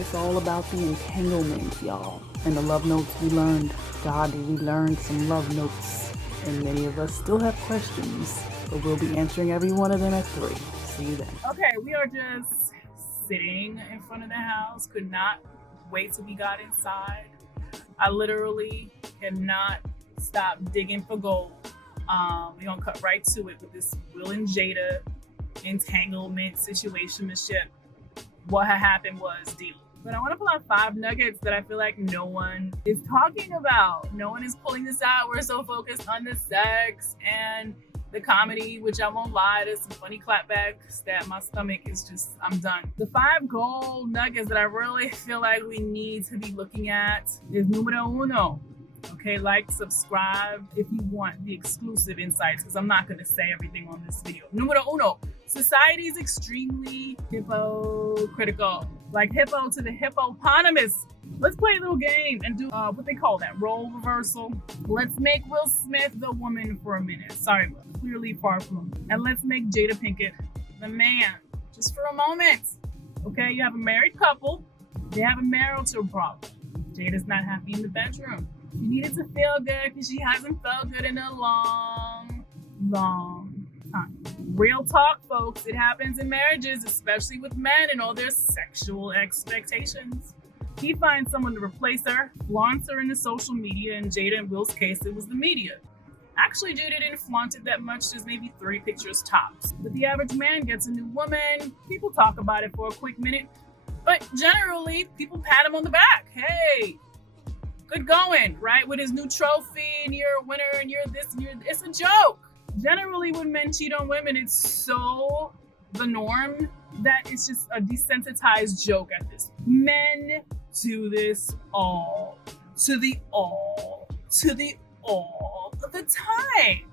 It's all about the entanglement, y'all. And the love notes we learned. God, we learned some love notes. And many of us still have questions, but we'll be answering every one of them at 3. See you then. Okay, we are just sitting in front of the house. Could not wait till we got inside. I literally cannot stop digging for gold. We're gonna cut right to it with this Will and Jada entanglement situationship. What had happened was deal. But I want to pull out 5 nuggets that I feel like no one is talking about. No one is pulling this out. We're so focused on the sex and the comedy, which I won't lie, there's some funny clapbacks that my stomach is just, I'm done. The 5 gold nuggets that I really feel like we need to be looking at is numero uno. Okay, like, subscribe if you want the exclusive insights, because I'm not going to say everything on this video. Numero uno, society is extremely hypocritical. Like hippo to the hippopotamus. Let's play a little game and do what they call that, role reversal. Let's make Will Smith the woman for a minute. Sorry, Will, clearly far from him. And let's make Jada Pinkett the man, just for a moment. Okay, you have a married couple. They have a marital problem. Jada's not happy in the bedroom. She needed to feel good because she hasn't felt good in a long time. Real talk, folks. It happens in marriages, especially with men and all their sexual expectations. He finds someone to replace her, flaunts her in the social media. In Jada and Will's case, it was the media. Actually, Jada didn't flaunt it that much, just maybe 3 pictures tops. But the average man gets a new woman. People talk about it for a quick minute, but generally, people pat him on the back. Hey, good going, right? With his new trophy, and you're a winner, and you're this, and you're. It's a joke. Generally, when men cheat on women, it's so the norm that it's just a desensitized joke at this. Men do this all of the time.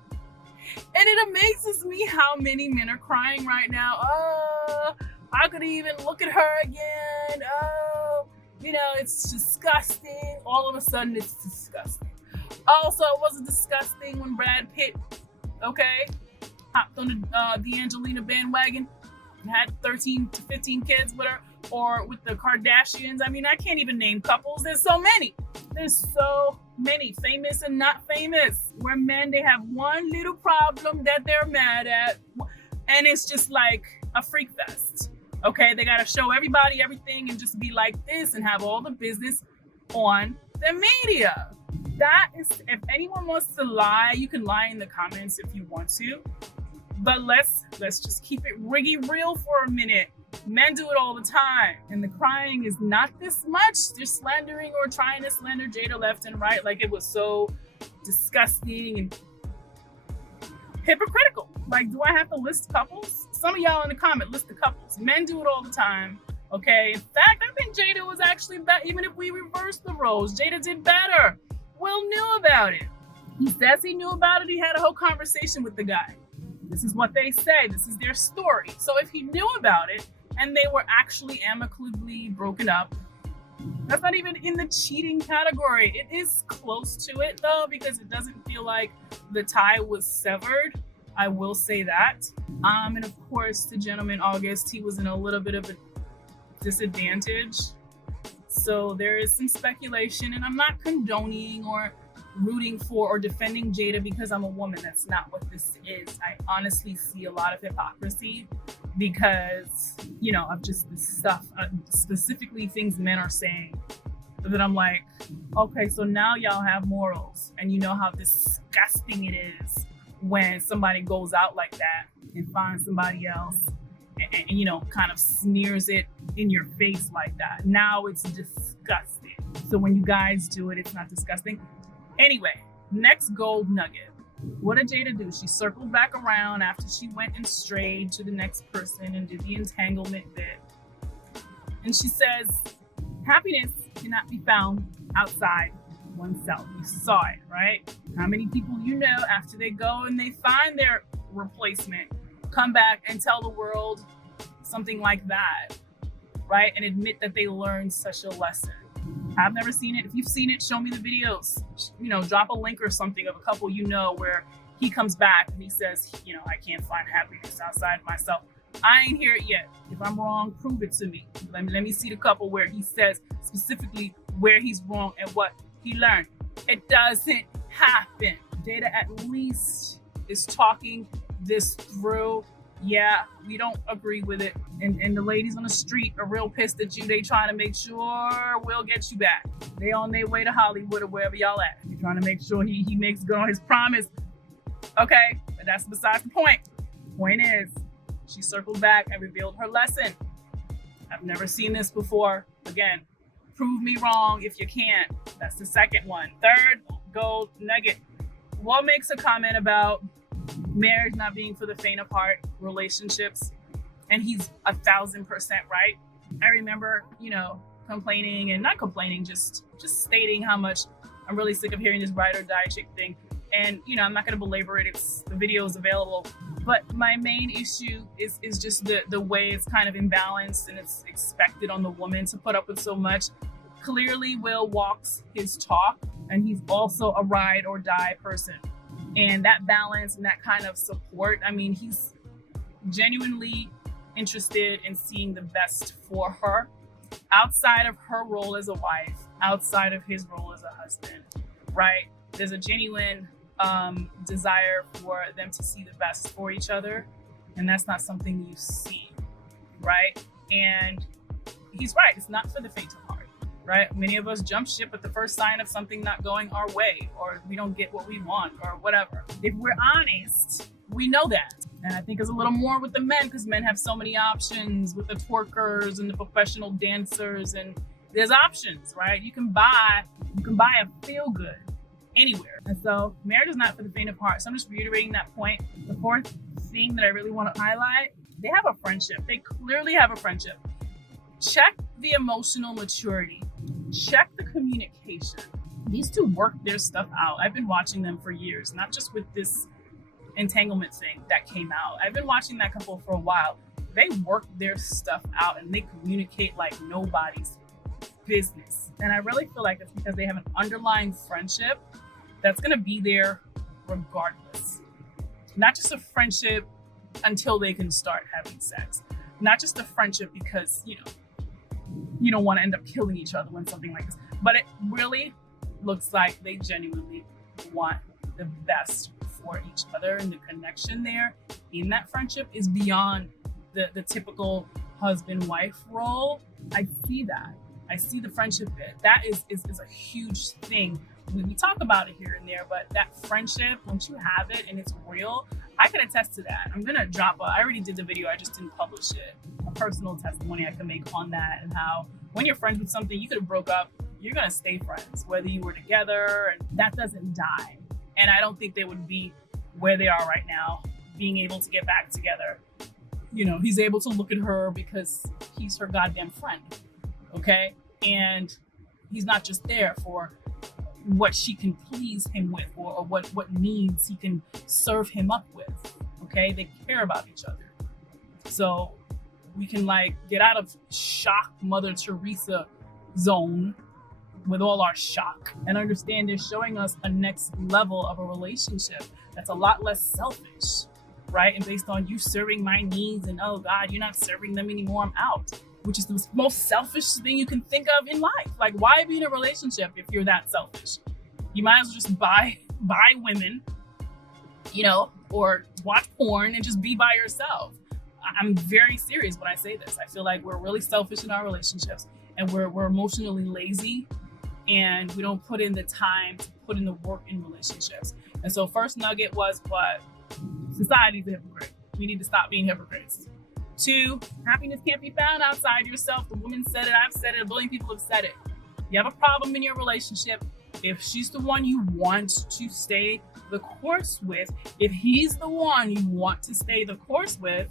And it amazes me how many men are crying right now. Oh, I could even look at her again. Oh, you know, it's disgusting. All of a sudden, it's disgusting. Also, it wasn't disgusting when Brad Pitt, okay, hopped on the Angelina bandwagon and had 13 to 15 kids with her, or with the Kardashians. I mean, I can't even name couples. There's so many. There's so many, famous and not famous, where men, they have one little problem that they're mad at, and it's just like a freak fest. Okay, they gotta show everybody everything and just be like this and have all the business on the media. That is, if anyone wants to lie, you can lie in the comments if you want to. But let's just keep it real for a minute. Men do it all the time. And the crying is not this much. They're slandering or trying to slander Jada left and right like it was so disgusting and hypocritical. Like, do I have to list couples? Some of y'all in the comment list the couples. Men do it all the time. Okay. In fact, I think Jada was actually better. Even if we reverse the roles, Jada did better. Will knew about it. He says he knew about it. He had a whole conversation with the guy. This is what they say. This is their story. So if he knew about it and they were actually amicably broken up, that's not even in the cheating category. It is close to it though, because it doesn't feel like the tie was severed. I will say that. And of course, the gentleman August, he was in a little bit of a disadvantage. So there is some speculation, and I'm not condoning or rooting for or defending Jada because I'm a woman. That's not what this is. I honestly see a lot of hypocrisy because, you know, of just this stuff, specifically things men are saying, that I'm like, okay, so now y'all have morals, and you know how disgusting it is when somebody goes out like that and finds somebody else and you know, kind of smears it in your face like that. Now it's disgusting. So when you guys do it, it's not disgusting. Anyway, next gold nugget. What did Jada do? She circled back around after she went and strayed to the next person and did the entanglement bit. And she says, happiness cannot be found outside oneself. You saw it, right? How many people you know, after they go and they find their replacement, come back and tell the world something like that, right? And admit that they learned such a lesson. I've never seen it. If you've seen it, show me the videos. You know, drop a link or something of a couple you know where he comes back and he says, you know, I can't find happiness outside myself. I ain't hear it yet. If I'm wrong, prove it to me. Let me see the couple where he says specifically where he's wrong and what he learned. It doesn't happen. Jada at least is talking this through. Yeah, we don't agree with it. And the ladies on the street are real pissed at you. They trying to make sure we'll get you back. They on their way to Hollywood or wherever y'all at. They trying to make sure he makes good on his promise. Okay, but that's besides the point. Point is, she circled back and revealed her lesson. I've never seen this before. Again, prove me wrong if you can't. That's the second one. Third gold nugget. What makes a comment about marriage not being for the faint of heart, relationships, and he's 1,000% right. I remember, complaining and not complaining, just stating how much I'm really sick of hearing this ride or die chick thing. And I'm not going to belabor it. The video is available. But my main issue is just the way it's kind of imbalanced, and it's expected on the woman to put up with so much. Clearly, Will walks his talk, and he's also a ride or die person. And that balance and that kind of support, he's genuinely interested in seeing the best for her outside of her role as a wife, outside of his role as a husband, right? There's a genuine desire for them to see the best for each other. And that's not something you see, right? And he's right. It's not for the faint of heart, right? Many of us jump ship at the first sign of something not going our way, or we don't get what we want, or whatever. If we're honest, we know that. And I think it's a little more with the men, because men have so many options with the twerkers and the professional dancers, and there's options, right? You can buy a feel good anywhere. And so marriage is not for the faint of heart. So I'm just reiterating that point. The fourth thing that I really want to highlight, they have a friendship. They clearly have a friendship. Check the emotional maturity. Check the communication. These two work their stuff out. I've been watching them for years, not just with this entanglement thing that came out. I've been watching that couple for a while. They work their stuff out and they communicate like nobody's business. And I really feel like it's because they have an underlying friendship that's going to be there regardless. Not just a friendship until they can start having sex. Not just a friendship because, you don't want to end up killing each other when something like this. But it really looks like they genuinely want the best for each other, and the connection there in that friendship is beyond the typical husband-wife role. I see that. I see the friendship bit. That is a huge thing. We talk about it here and there, but that friendship, once you have it and it's real, I can attest to that. I'm gonna I already did the video, I just didn't publish it. A personal testimony I can make on that, and how when you're friends with something, you could have broke up, you're gonna stay friends, whether you were together, and that doesn't die. And I don't think they would be where they are right now, being able to get back together. He's able to look at her because he's her goddamn friend, okay? And he's not just there for what she can please him with, or what needs he can serve him up with, okay? They care about each other. So we can get out of shock Mother Teresa zone with all our shock and understand they're showing us a next level of a relationship that's a lot less selfish, right? And based on you serving my needs, and oh God, you're not serving them anymore, I'm out, which is the most selfish thing you can think of in life. Why be in a relationship if you're that selfish? You might as well just buy women, or watch porn and just be by yourself. I'm very serious when I say this. I feel like we're really selfish in our relationships, and we're emotionally lazy, and we don't put in the time to put in the work in relationships. And so first nugget was what? Society's a hypocrite. We need to stop being hypocrites. 2, happiness can't be found outside yourself. The woman said it, I've said it, a billion people have said it. You have a problem in your relationship. If she's the one you want to stay the course with, if he's the one you want to stay the course with,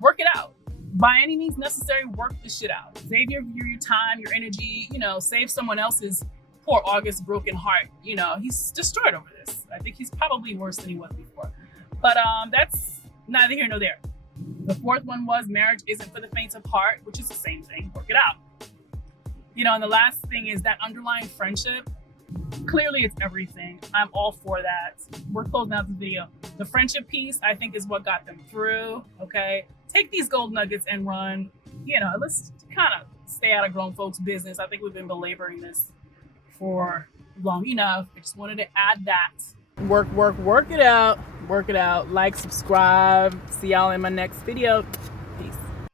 work it out. By any means necessary, work the shit out. Save your time, your energy, save someone else's poor August broken heart. He's destroyed over this. I think he's probably worse than he was before. But that's neither here nor there. The fourth one was marriage isn't for the faint of heart, which is the same thing. Work it out. And the last thing is that underlying friendship. Clearly, it's everything. I'm all for that. We're closing out the video. The friendship piece, I think, is what got them through. Okay, take these gold nuggets and run. Let's kind of stay out of grown folks' business. I think we've been belaboring this for long enough. I just wanted to add that. Work it out. Like, subscribe. See y'all in my next video.